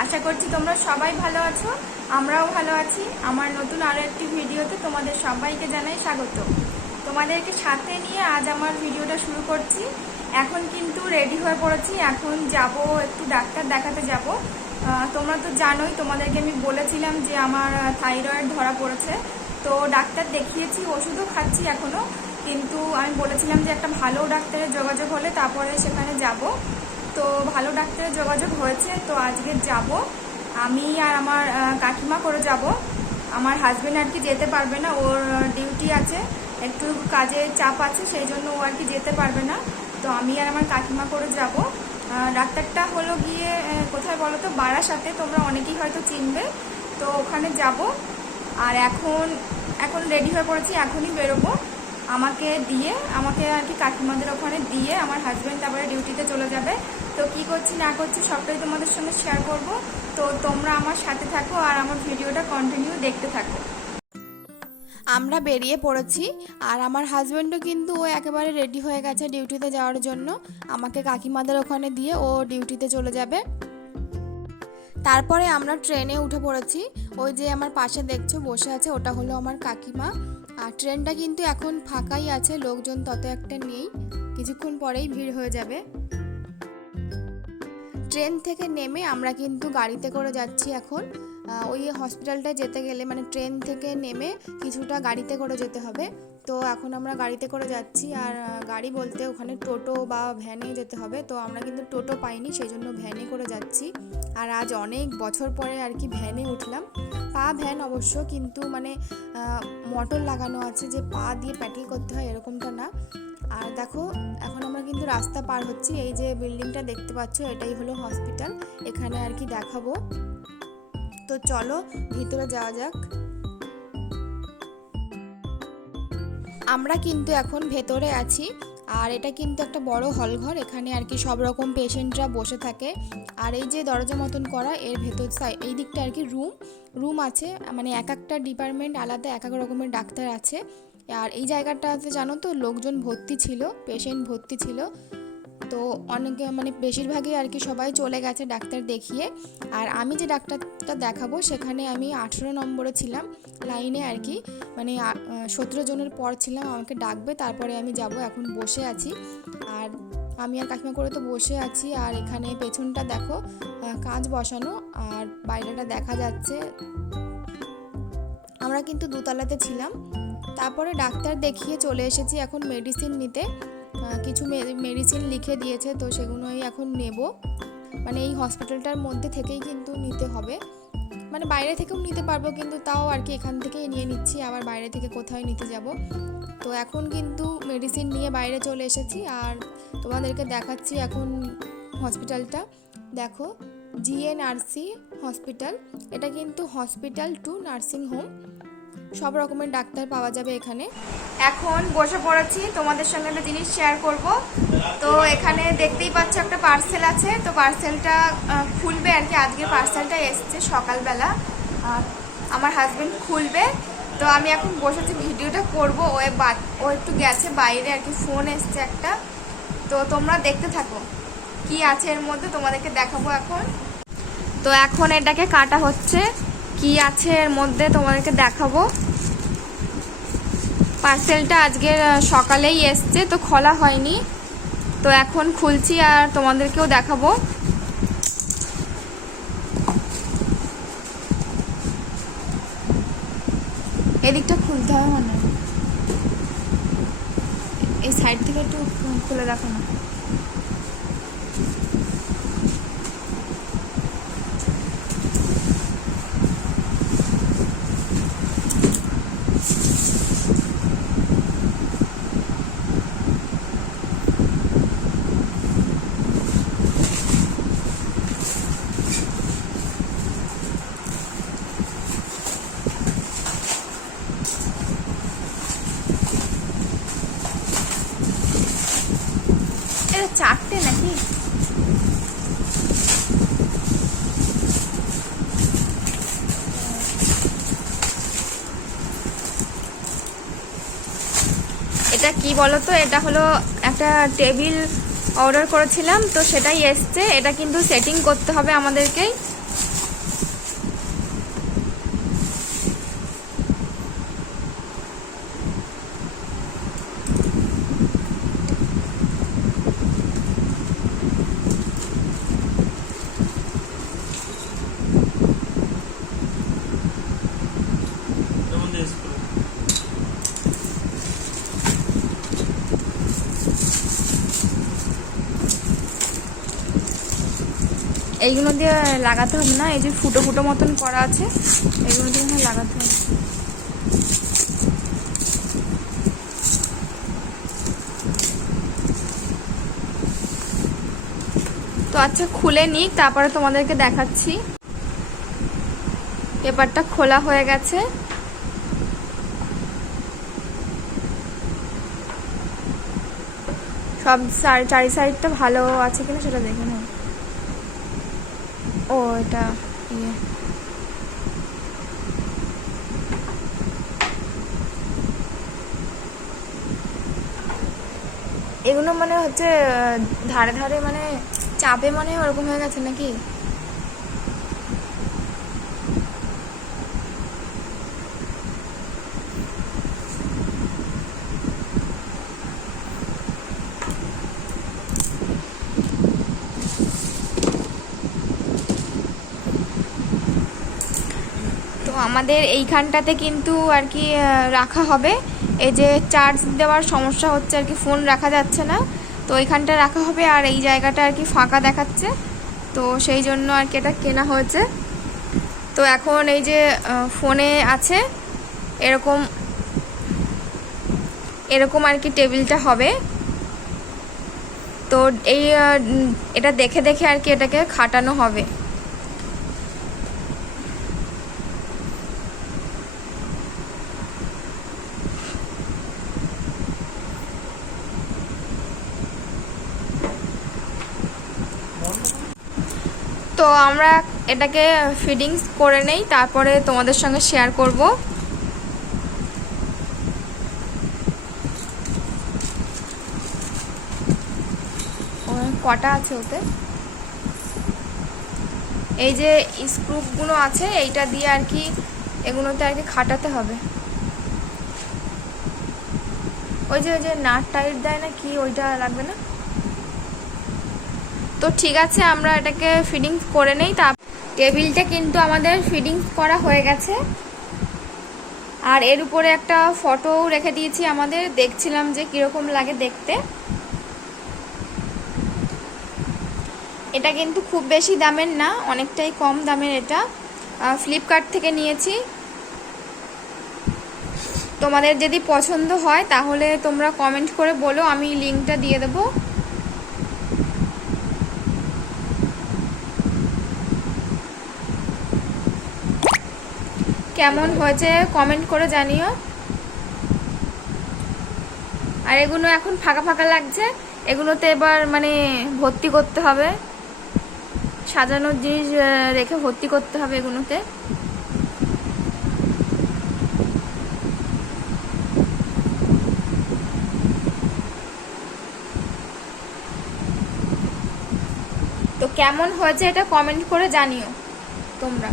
আশা করছি তোমরা সবাই ভালো আছো, আমরাও ভালো আছি। আমার নতুন আরও একটি ভিডিওতে তোমাদের সবাইকে জানাই স্বাগত। তোমাদেরকে সাথে নিয়ে আজ আমার ভিডিওটা শুরু করছি। এখন কিন্তু রেডি হয়ে পড়েছি, এখন যাব, একটু ডাক্তার দেখাতে যাব। তোমরা তো জানোই, তোমাদেরকে আমি বলেছিলাম যে আমার থাইরয়েড ধরা পড়েছে। তো ডাক্তার দেখিয়েছি, ওষুধও খাচ্ছি এখনও কিন্তু আমি বলেছিলাম যে একটা ভালো ডাক্তারের যোগাযোগ হলে তারপরে সেখানে যাব। তো ভালো ডাক্তারের যোগাযোগ হয়েছে, তো আজকে যাব। আমি আর আমার কাকিমা করে যাব। আমার হাজবেন্ড আর কি যেতে পারবে না, ওর ডিউটি আছে, একটু কাজের চাপ আছে, সেই জন্য ও আর কি যেতে পারবে না। তো আমি আর আমার কাকিমা করে যাব। ডাক্তারটা হলো গিয়ে কোথায় বলো তো, বারাসাতে, তোমরা অনেকেই হয়তো চিনবে। তো ওখানে যাব। আর এখন এখন রেডি হয়ে পড়েছি, এখনই বেরোবো। আমাকে দিয়ে, আমাকে আর কি কাকিমাদের ওখানে দিয়ে আমার হাজব্যান্ড তারপরে ডিউটিতে চলে যাবে। তো কি করছি, না করছি সবটাই তোমাদের সঙ্গে শেয়ার করব। তো তোমরা আমার সাথে থাকো আর আমার ভিডিওটা কন্টিনিউ দেখতে থাকো। আমরা বেরিয়ে পড়েছি আর আমার হাজব্যান্ডও কিন্তু ও একেবারে রেডি হয়ে গেছে ডিউটিতে যাওয়ার জন্য। আমাকে কাকিমাদের ওখানে দিয়ে ও ডিউটিতে চলে যাবে। তারপরে আমরা ট্রেনে উঠে পড়েছি। ওই যে আমার পাশে দেখছ, বসে আছে, ওটা হলো আমার কাকিমা। আর ট্রেনটা কিন্তু এখন ফাঁকাই আছে, লোকজন তত একটা নেই। কিছুক্ষণ পরেই ভিড় হয়ে যাবে। ট্রেন থেকে নেমে আমরা কিন্তু গাড়িতে করে যাচ্ছি এখন। ওই হসপিটালটায় যেতে গেলে মানে ট্রেন থেকে নেমে কিছুটা গাড়িতে করে যেতে হবে। তো এখন আমরা গাড়িতে করে যাচ্ছি আর গাড়ি বলতে ওখানে টোটো বা ভ্যানে যেতে হবে। তো আমরা কিন্তু টোটো পাইনি, সেই জন্য ভ্যানে করে যাচ্ছি। আর আজ অনেক বছর পরে আর কি ভ্যানে উঠলাম। পা ভ্যান অবশ্য কিন্তু মানে মোটর লাগানো আছে যে পা দিয়ে প্যাটেল করতে হয় এরকমটা না। আর দেখো, এখন কিন্তু রাস্তা পার হচ্ছি, এই যে বিল্ডিংটা দেখতে পাচ্ছ, এটাই হলো হসপিটাল। এখানে আর কি দেখাবো। তো চলো, ভিতরে যাওয়া যাক। আমরা কিন্তু এখন ভেতরে আছি, আর এটা কিন্তু একটা বড় হল ঘর এখানে আর কি সব রকম পেশেন্টরা বসে থাকে। আর এই যে দরজা মতন করা, এর ভেতর এই দিকটা আর কি রুম রুম আছে মানে এক একটা ডিপার্টমেন্ট আলাদা, এক এক রকমের ডাক্তার আছে। আর এই জায়গাটাতে জানো তো লোকজন ভর্তি ছিল পেশেন্ট ভর্তি ছিল। তো অনেকে মানে বেশিরভাগই আর কি সবাই চলে গেছে ডাক্তার দেখিয়ে। আর আমি যে ডাক্তারটা দেখাবো সেখানে আমি আঠেরো নম্বরে ছিলাম। লাইনে আর কি মানে সতেরো জনের পর ছিলাম, আমাকে ডাকবে, তারপরে আমি যাব, এখন বসে আছি। আর আমি আর কাকিমা করে তো বসে আছি, আর এখানে পেছনটা দেখো কাঁচ বসানো, আর বাইরেটা দেখা যাচ্ছে। আমরা কিন্তু দোতলাতে ছিলাম। তারপরে ডাক্তার দেখিয়ে চলে এসেছি এখন মেডিসিন নিতে। কিছু মেডিসিন লিখে দিয়েছে, তো সেগুলোই এখন নেব। মানে এই হসপিটালটার মধ্যে থেকেই কিন্তু নিতে হবে। মানে বাইরে থেকেও নিতে পারব, কিন্তু তাও আর কি এখান থেকেই নিয়ে নিচ্ছি, আবার বাইরে থেকে কোথায় নিতে যাব। তো এখন কিন্তু মেডিসিন নিয়ে বাইরে চলে এসেছি, আর তোমাদেরকে দেখাচ্ছি এখন হসপিটালটা দেখো জিএনআরসি হসপিটাল এটা কিন্তু হসপিটাল টু নার্সিং হোম সব রকমের ডাক্তার পাওয়া যাবে এখানে। এখন বসে পড়েছি তোমাদের সঙ্গে একটা জিনিস শেয়ার করব। তো এখানে দেখতেই পাচ্ছ একটা পার্সেল আছে, তো পার্সেলটা খুলবে আর কি, আজকে পার্সেলটা এসছে সকালবেলা। আমার হাজবেন্ড খুলবে। তো আমি এখন বসেছি, ভিডিওটা করব। ও ও একটু গেছে বাইরে আর কি ফোন এসছে একটা। তো তোমরা দেখতে থাকো, কি আছে এর মধ্যে, তোমাদেরকে দেখাবো এখন। তো এখন এটাকে কাটা হচ্ছে। কি আছে এর মধ্যে তোমাদেরকে দেখাবো। পার্সেলটা আজকের সকালেই এসছে, তো খোলা হয়নি। তো এখন খুলছি আর তোমাদেরকেও দেখাবো। এদিকটা খুলতে হবে মানে। এই সাইড থেকে একটু খুলে দেখো না এটা চারটে নাকি এটা কি বলতো? এটা হলো একটা টেবিল অর্ডার করেছিলাম, তো সেটাই এসছে। এটা কিন্তু সেটিং করতে হবে আমাদেরকেই। এইগুলো দিয়ে লাগাতে হবে না, এই যে ফুটো ফুটো মতন করা আছে, এইগুলো দিয়ে লাগাতে হবে। তো আচ্ছা খুলে নিক, তারপরে তোমাদেরকে দেখাচ্ছি। পেপারটা খোলা হয়ে গেছে। সব চারি সাইডটা ভালো আছে কিনা সেটা দেখে নাও। ও এটা ইয়ে। এগুলো মানে হচ্ছে, ধারে ধারে মানে চাপে মনে ওরকম হয়ে গেছে নাকি তো আমাদের এইখানটাতে কিন্তু আর কি রাখা হবে। এই যে চার্জ দেওয়ার সমস্যা হচ্ছে আর কি ফোন রাখা যাচ্ছে না। তো এইখানটা রাখা হবে আর এই জায়গাটা আর কি ফাঁকা দেখাচ্ছে। তো সেই জন্য আর কি এটা কেনা হয়েছে। তো এখন এই যে ফোনে আছে। এরকম এরকম আর কি টেবিলটা হবে। তো এই এটা দেখে দেখে আর কি এটাকে খাটানো হবে। তো আমরা এটাকে ফিডিংস করে নেই, তারপরে তোমাদের সঙ্গে শেয়ার করব। কটা আছে ওতে? এই যে স্ক্রুপগুলো আছে, এইটা দিয়ে আর কি এগুলোতে আর কি খাটাতে হবে। ওই যে ওই যে নাট টাইট দেয় না কি, ওইটা লাগবে না? তো ঠিক আছে, আমরা এটাকে ফিডিং করে নেই। তা টেবিলটা কিন্তু আমাদের ফিডিং করা হয়ে গেছে। আর এর উপরে একটা ফটো রেখে দিয়েছি আমাদের। দেখছিলাম যে কীরকম লাগে দেখতে। এটা কিন্তু খুব বেশি দামের না, অনেকটাই কম দামের এটা। ফ্লিপকার্ট থেকে নিয়েছি। তোমাদের যদি পছন্দ হয়, তাহলে তোমরা কমেন্ট করে বলো, আমি লিঙ্কটা দিয়ে দেবো। কেমন হয়েছে কমেন্ট করে জানিও। আর এগুলো এখন ফাঁকা ফাঁকা লাগছে, এগুলোতে এবার মানে ভর্তি করতে হবে। সাজানোর জিনিস রেখে ভর্তি করতে হবে এগুলোতে। তো কেমন হয়েছে এটা কমেন্ট করে জানিও তোমরা।